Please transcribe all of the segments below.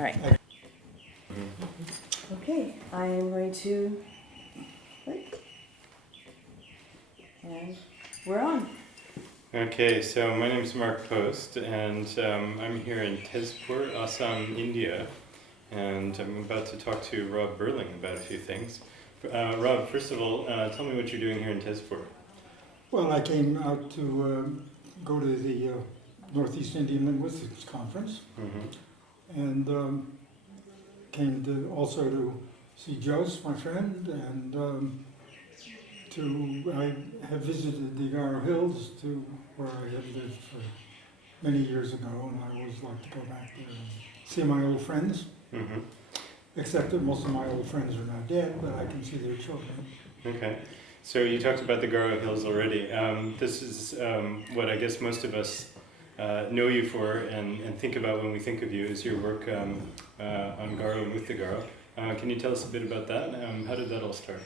All right. Okay, I am going to click. And we're on. Okay, so my name is Mark Post, and I'm here in Tezpur, Assam, India, and I'm about to talk to Rob Burling about a few things. Rob, first of all, tell me what you're doing here in Tezpur. Well, I came out to go to the Northeast Indian Linguistics Conference, and came to also to see Jos, my friend, and I have visited the Garo Hills, to where I had lived for many years ago, and I always like to go back there and see my old friends. Except that most of my old friends are not dead, but I can see their children. Okay, so you talked about the Garo Hills already. This is what I guess most of us know you for and think about when we think of you, is your work on Garo and with the Garo. Can you tell us a bit about that? How did that all start?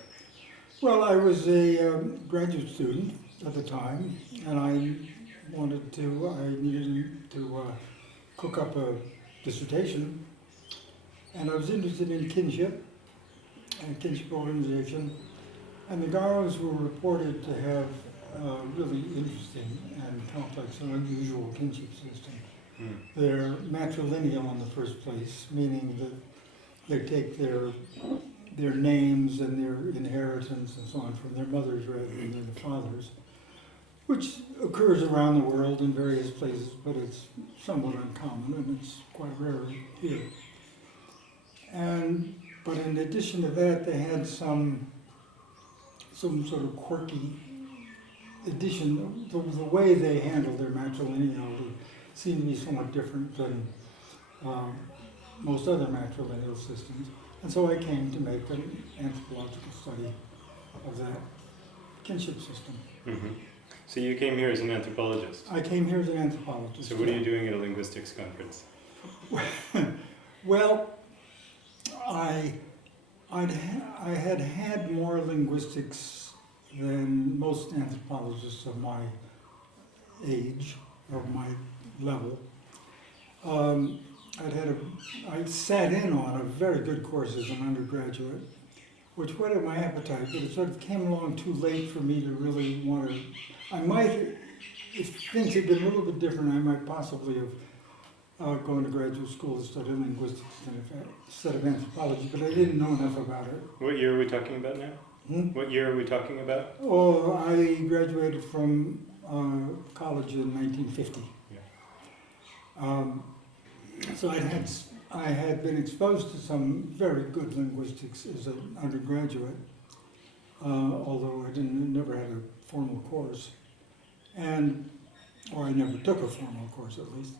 Well, I was a graduate student at the time, and I needed to cook up a dissertation, and I was interested in kinship and kinship organization, and the Garos were reported to have a really interesting and complex and unusual kinship system. They're matrilineal in the first place, meaning that they take their names and their inheritance and so on from their mothers rather than their fathers, which occurs around the world in various places, but it's somewhat uncommon and it's quite rare here. But in addition to that, they had some sort of quirky addition. The way they handled their matrilineality seemed to be somewhat different than most other matrilineal systems. And so I came to make an anthropological study of that kinship system. So you came here as an anthropologist? I came here as an anthropologist. So what are you doing at a linguistics conference? Well, I had had more linguistics than most anthropologists of my age or my level. I sat in on a very good course as an undergraduate, which whetted my appetite, but it sort of came along too late for me to really want to. I might, if things had been a little bit different, I might possibly have gone to graduate school to study linguistics instead of anthropology, but I didn't know enough about it. What year are we talking about now? What year are we talking about? Oh, I graduated from college in 1950. So I had been exposed to some very good linguistics as an undergraduate, although I never had a formal course, or I never took a formal course at least.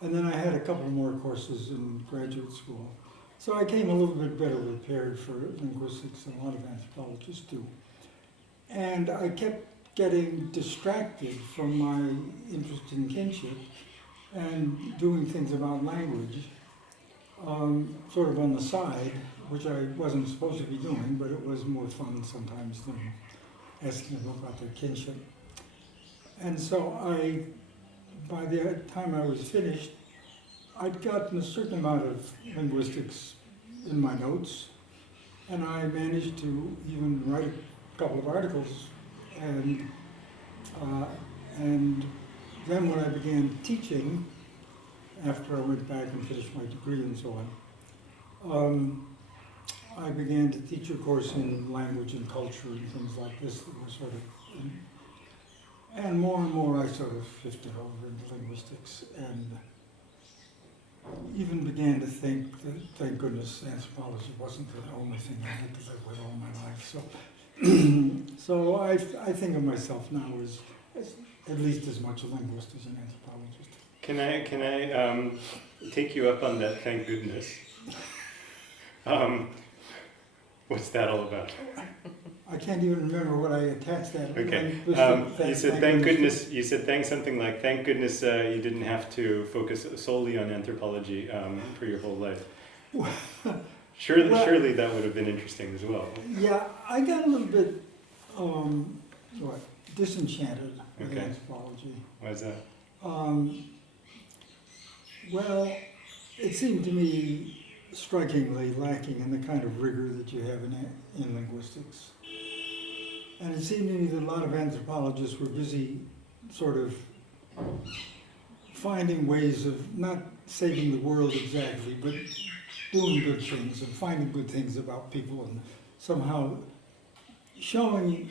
And then I had a couple more courses in graduate school. So I came a little bit better prepared for linguistics than a lot of anthropologists do. And I kept getting distracted from my interest in kinship and doing things about language, sort of on the side, which I wasn't supposed to be doing, but it was more fun sometimes than asking them about their kinship. And so by the time I was finished, I'd gotten a certain amount of linguistics in my notes, and I managed to even write a couple of articles, and then when I began teaching, after I went back and finished my degree and so on, I began to teach a course in language and culture and things like this that were sort of, and more I sort of shifted over into linguistics and even began to think that, thank goodness, anthropology wasn't the only thing I had to live with all my life. So I think of myself now as at least as much a linguist as an anthropologist. Can I take you up on that? Thank goodness. What's that all about? I can't even remember what I attached that. Okay. You said thank goodness. You said something like thank goodness you didn't have to focus solely on anthropology for your whole life. Surely that would have been interesting as well. Yeah, I got a little bit disenchanted with anthropology. Why is that? Well, it seemed to me strikingly lacking in the kind of rigor that you have in linguistics. And it seemed to me that a lot of anthropologists were busy sort of finding ways of not saving the world exactly, but doing good things and finding good things about people and somehow showing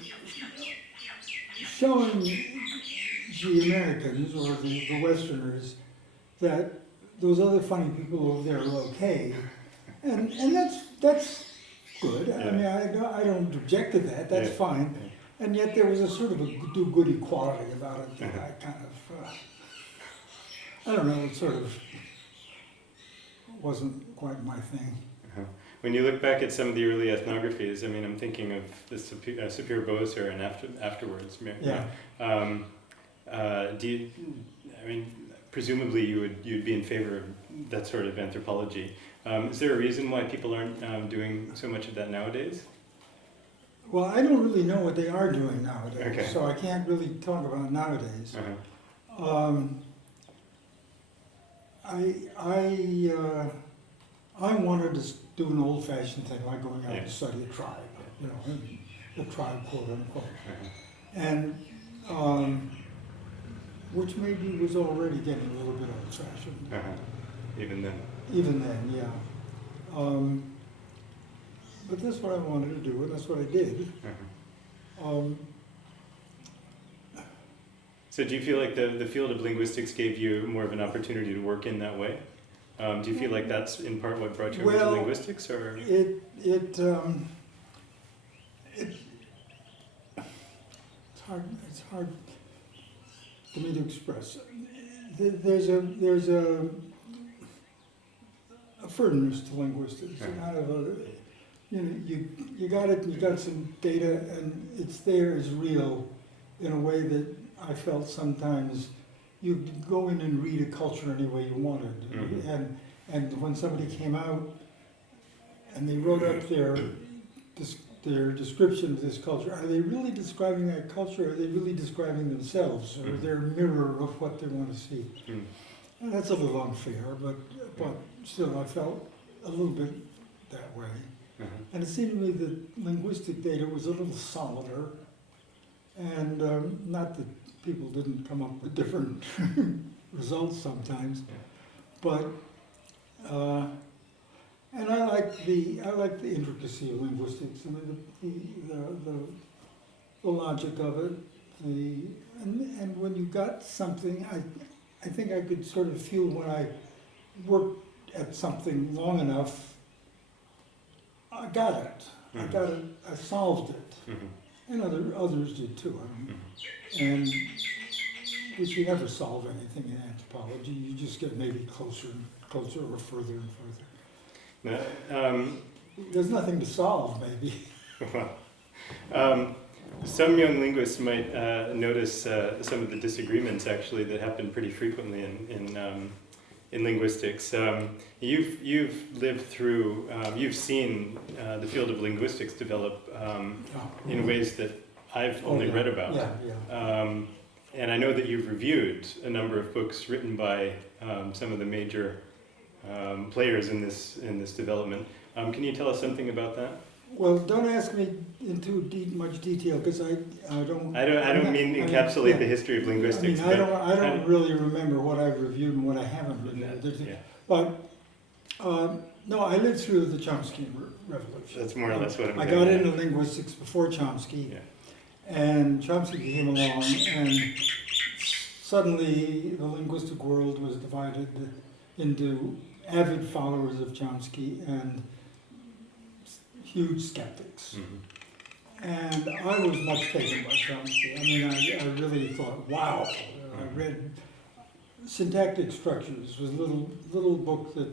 the Americans or the Westerners that those other funny people over there are okay, and that's good. Yeah. I mean, I don't object to that. That's Yeah. fine. Yeah. And yet there was a sort of a do-goody quality about it that I kind of, I don't know, it sort of wasn't quite my thing. Uh-huh. When you look back at some of the early ethnographies, I mean, I'm thinking of the Sapir Boser and afterwards. Yeah. Do you? I mean, presumably you'd be in favor of that sort of anthropology. Is there a reason why people aren't doing so much of that nowadays? Well, I don't really know what they are doing nowadays, Okay. so I can't really talk about nowadays. Uh-huh. I wanted to do an old-fashioned thing, like going out Yeah. to study a tribe, you know, the tribe, quote unquote, Uh-huh. and which maybe was already getting a little bit old-fashioned. Uh-huh. Even then. Even then, yeah. But that's what I wanted to do, and that's what I did. Uh-huh. So do you feel like the field of linguistics gave you more of an opportunity to work in that way? Do you feel like that's in part what brought you into Well, linguistics, or? It's hard for me to express. There's a firmness to linguistics, Yeah. kind of a, you know, you got it, you got some data, and it's there as real in a way that I felt sometimes you could go in and read a culture any way you wanted. Mhm. And when somebody came out and they wrote up their description of this culture, are they really describing that culture, or are they really describing themselves, or Mhm. their mirror of what they want to see? Mm. And that's a little unfair, but still I felt a little bit that way. Uh-huh. And it seemed to me that linguistic data was a little solider, and not that people didn't come up with different results sometimes, but and I like the intricacy of linguistics. I mean the logic of it, and when you got something, I think I could sort of feel when I worked at something long enough, I got it. I got it. I solved it, Mhm. and others did too. I mean, Mhm. and but you never solve anything in anthropology. You just get maybe closer and closer, or further and further. Now, There's nothing to solve, maybe. well, some young linguists might notice some of the disagreements actually that happen pretty frequently in linguistics. You've lived through, you've seen the field of linguistics develop in ways that I've only read about. Yeah. And I know that you've reviewed a number of books written by some of the major players in this development. Can you tell us something about that? Well, don't ask me in too much detail, because I don't. I don't mean encapsulate the history of linguistics. I don't really remember what I've reviewed and what I haven't reviewed. Yeah, But no, I lived through the Chomsky Revolution. that's more or less what I'm I getting got at. into linguistics before Chomsky, Yeah. and Chomsky came along, and suddenly the linguistic world was divided into avid followers of Chomsky and huge skeptics. Mhm. And I was much taken by Chomsky. I mean, I really thought, wow. I read Syntactic Structures, was a little book that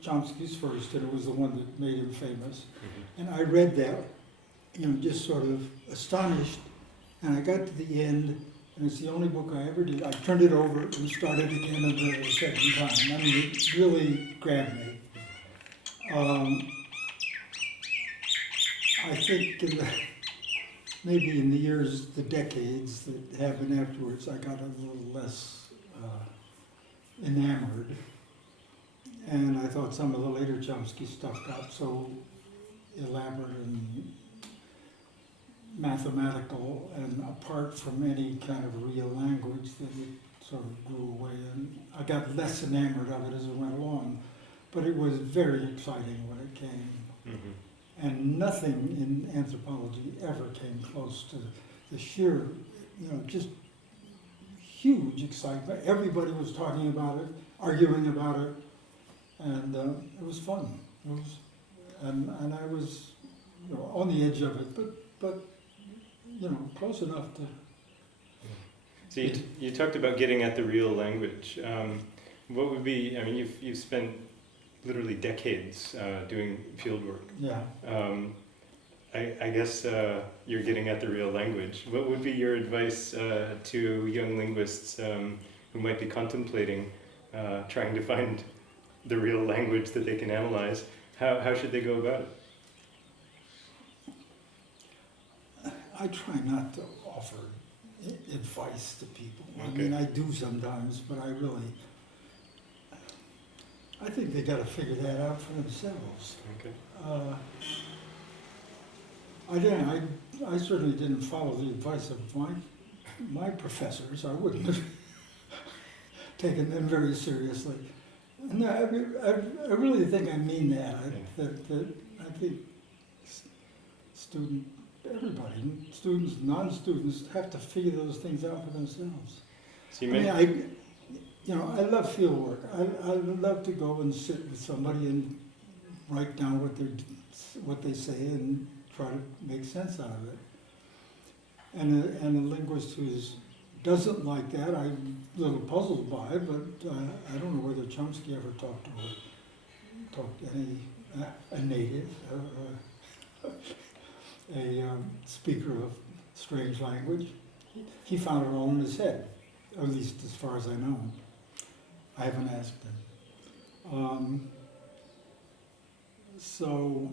Chomsky's first, and it was the one that made him famous. Mhm. And I read that, you know, just sort of astonished. And I got to the end, and it's the only book I ever did. I turned it over and started again and read it a second time. I mean, it really grabbed me. I think maybe in the years, the decades that happened afterwards, I got a little less enamored. And I thought some of the later Chomsky stuff got so elaborate and mathematical and apart from any kind of real language that it sort of grew away. And I got less enamored of it as it went along. But it was very exciting when it came. Mm-hmm. And nothing in anthropology ever came close to the sheer, just huge excitement. Everybody was talking about it, arguing about it, and it was fun. It was, and I was, on the edge of it, but close enough to. So you talked about getting at the real language. What would be? I mean, you've spent literally decades doing field work. Yeah. I guess you're getting at the real language. What would be your advice to young linguists who might be contemplating trying to find the real language that they can analyze? How should they go about it? I try not to offer advice to people. Okay. I mean, I do sometimes, but I think they got to figure that out for themselves. Okay. I certainly didn't follow the advice of my professors. I wouldn't have taken them very seriously. And I really think I mean that. I think everybody, students, non-students, have to figure those things out for themselves. So you I love field work. I love to go and sit with somebody and write down what they say and try to make sense out of it. And a linguist who doesn't like that, I'm a little puzzled by, but I don't know whether Chomsky ever talked to a native, a speaker of strange language. He found it all in his head, at least as far as I know. I haven't asked him. So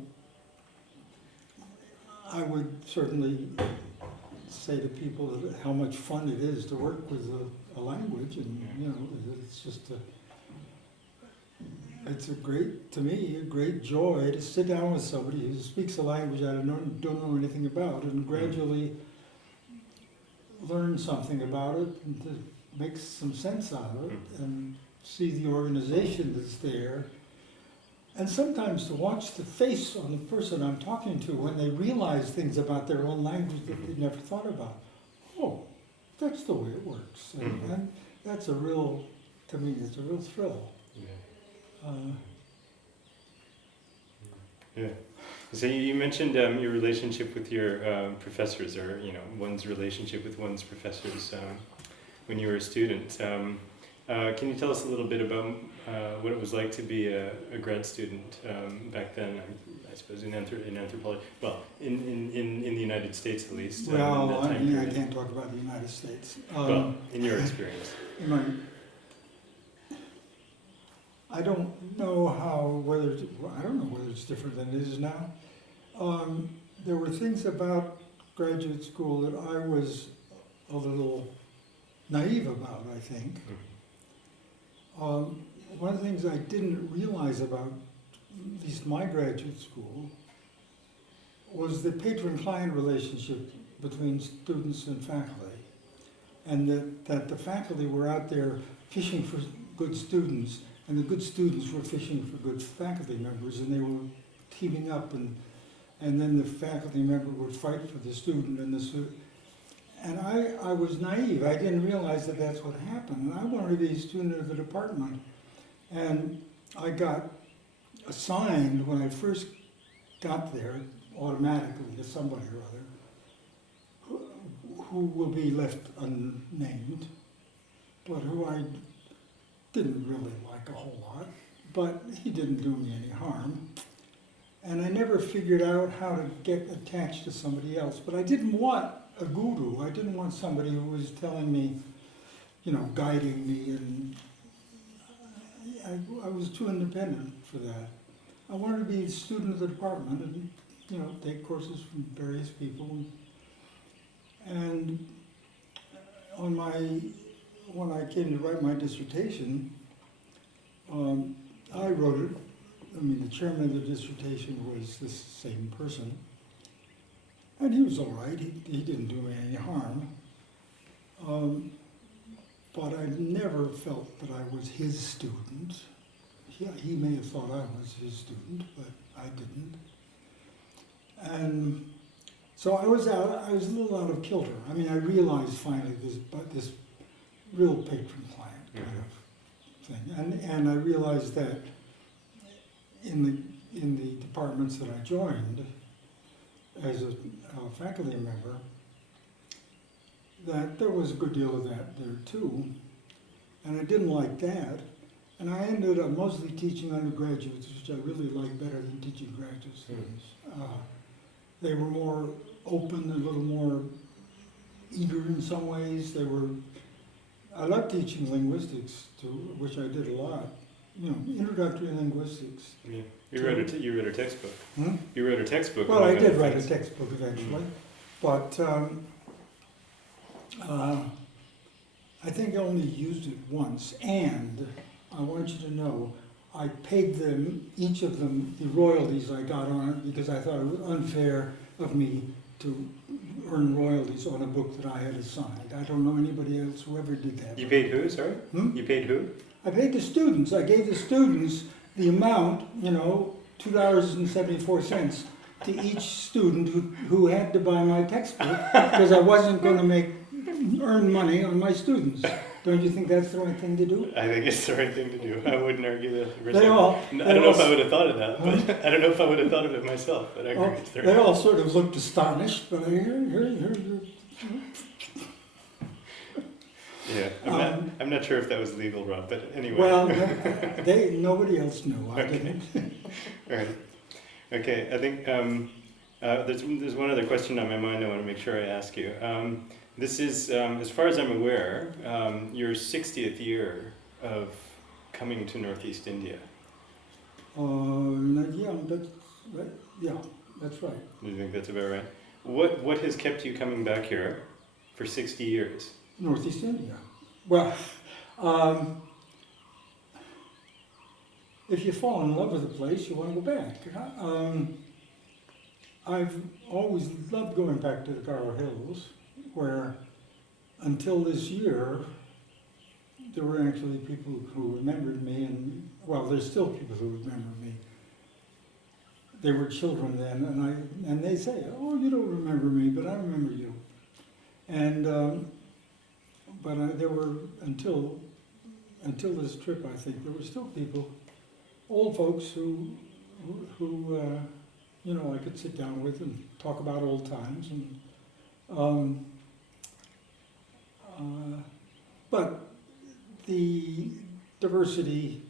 I would certainly say to people that how much fun it is to work with a language, and it's just it's a great joy to sit down with somebody who speaks a language I don't know anything about and gradually learn something about it and to make some sense out of it and see the organization that's there. And sometimes to watch the face on the person I'm talking to when they realize things about their own language that they never thought about. Oh, that's the way it works. And that's to me, it's a real thrill. Yeah. So you mentioned your relationship with your professors, or one's relationship with one's professors when you were a student. Can you tell us a little bit about what it was like to be a grad student back then? I suppose in anthropology. Well, in the United States at least. Well, I can't talk about the United States. Well, in your experience. I don't know whether it's different than it is now. There were things about graduate school that I was a little naive about, I think. One of the things I didn't realize about at least my graduate school was the patron-client relationship between students and faculty, and that the faculty were out there fishing for good students, and the good students were fishing for good faculty members, and they were teaming up, and then the faculty member would fight for the student, and I was naive. I didn't realize that that's what happened, and I wanted to be a student of the department, and I got assigned when I first got there automatically to somebody or other who will be left unnamed, but who I didn't really like a whole lot, but he didn't do me any harm. And I never figured out how to get attached to somebody else, but I didn't want a guru. I didn't want somebody who was telling me, guiding me, and I was too independent for that. I wanted to be a student of the department and, take courses from various people. And when I came to write my dissertation, I wrote it. I mean, the chairman of the dissertation was this same person, and he was all right. He didn't do me any harm. But I never felt that I was his student. He may have thought I was his student, but I didn't. And so I was a little out of kilter. I mean, I realized finally this real patron-client kind of thing. And I realized that in the departments that I joined as a faculty member, that there was a good deal of that there too. And I didn't like that. And I ended up mostly teaching undergraduates, which I really liked better than teaching graduate students. They were more open, a little more eager in some ways. I loved teaching linguistics too, which I did a lot. You know, introductory linguistics. Yeah. You wrote a textbook. Hmm? You wrote a textbook. Well, I did write a textbook eventually, but I think I only used it once. And I want you to know, I paid them, each of them, the royalties I got on it because I thought it was unfair of me to earn royalties on a book that I had assigned. I don't know anybody else who ever did that. You paid who, sorry? You paid who? I paid the students. I gave the students the amount, $2.74 to each student who had to buy my textbook because I wasn't going to earn money on my students. Don't you think that's the right thing to do? I think it's the right thing to do. I wouldn't argue that. I don't know if I would have thought of that, but I don't know if I would have thought of it myself. But I agree it's the right They all sort of looked astonished, but here. Yeah, I'm not sure if that was legal, Rob, but anyway. Well, nobody else knew. I didn't. All right. Okay, I think there's one other question on my mind I want to make sure I ask you. This is, as far as I'm aware, your 60th year of coming to Northeast India. Yeah, that's right. Yeah, that's right. Do you think that's about right? What has kept you coming back here for 60 years? Northeast India. Well, if you fall in love with a place, you want to go back. I've always loved going back to the Garo Hills, where until this year, there were actually people who remembered me, and well, there's still people who remember me. They were children then, and they say, "Oh, you don't remember me, but I remember you." And there were until this trip, I think there were still people, old folks who I could sit down with and talk about old times, and but the diversity,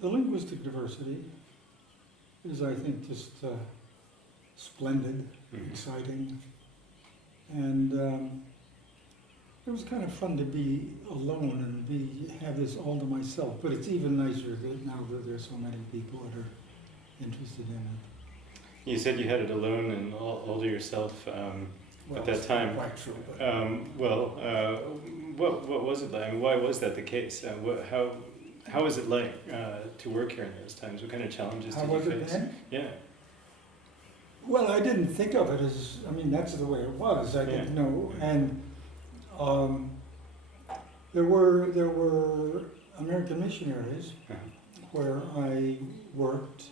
the linguistic diversity, is, I think, just splendid, exciting, and it was kind of fun to be alone and have this all to myself. But it's even nicer that now that there's so many people that are interested in it. You said you had it alone and all to yourself at that time. Quite true. What was it like? I mean, why was that the case? How was it like to work here in those times? What kind of challenges did you face? How was it then? Yeah. Well, I didn't think of it as, that's the way it was. I didn't know. And there were American missionaries where I worked,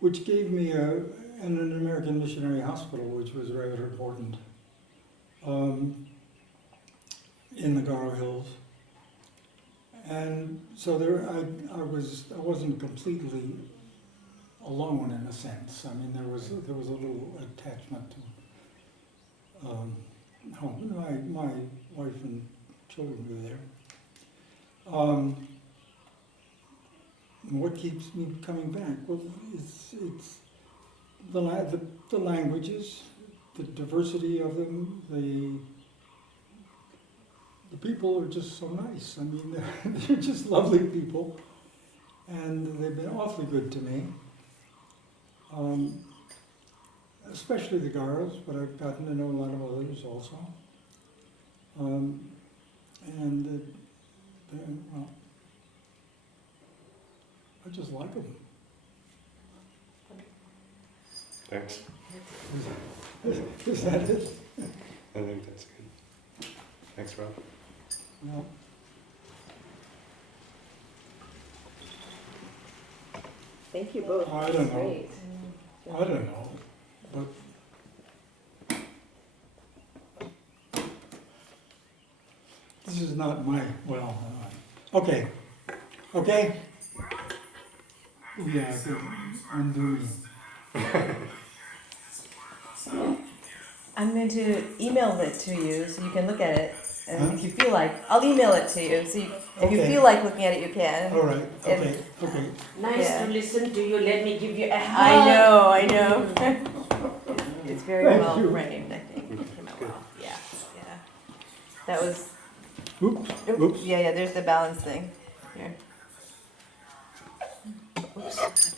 which gave me an American missionary hospital, which was rather important, in the Garo Hills. And so I wasn't completely alone in a sense. There was a little attachment to home. My wife and children were there. What keeps me coming back? Well, it's the languages, the diversity of them, the people are just so nice. They're just lovely people, and they've been awfully good to me. Especially the Garos, but I've gotten to know a lot of others also. I just like them. Thanks. Is that it? I think that's good. Thanks, Rob. No. Thank you both. I don't That's know. great. I don't know, but this is not my, well, okay, okay? Yeah, I think I'm doing, I'm going to email it to you so you can look at it. And Huh? if you feel like, I'll email it to you. So if you Okay. feel like looking at it, you can. all right, okay, okay. Nice Yeah. to listen to you. Let me give you a hug. I know. It's very Thank well you. framed, I think. It came out well. Yeah, yeah. That was, Oops, oops. yeah, there's the balance thing. Here. Oops.